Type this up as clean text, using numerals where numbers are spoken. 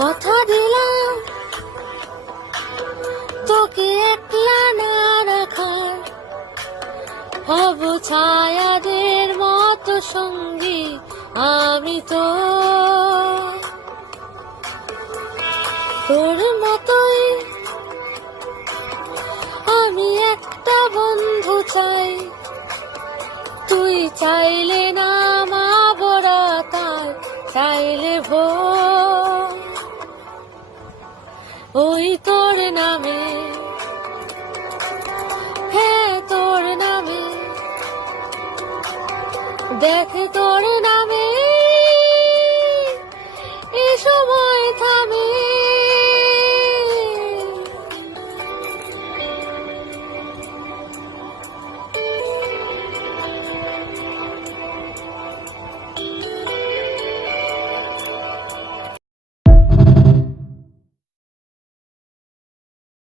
কথা দিলাম তোকে একলা না রাখার, হব ছায়াদের মতো সঙ্গী আমি তো। তোর মতোই আমি একটা বন্ধু চাই, তুই চাইলে না মা বড়া তাই চাইলে ওই তোর নামে